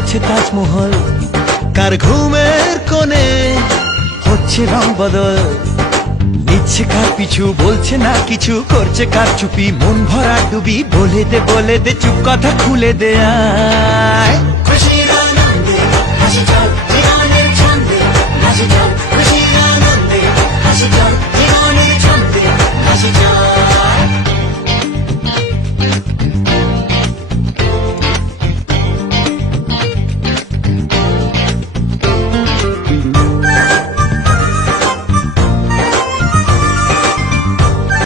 গড়ছে তাজমহল, কার ঘুমের কোণে হচ্ছে রং বদল, নিচ্ছে কার পিছু বলছে না কিছু, করছে কার চুপি মন ভরা ডুবি, বলে দে চুপ কথা খুলে দে আয়।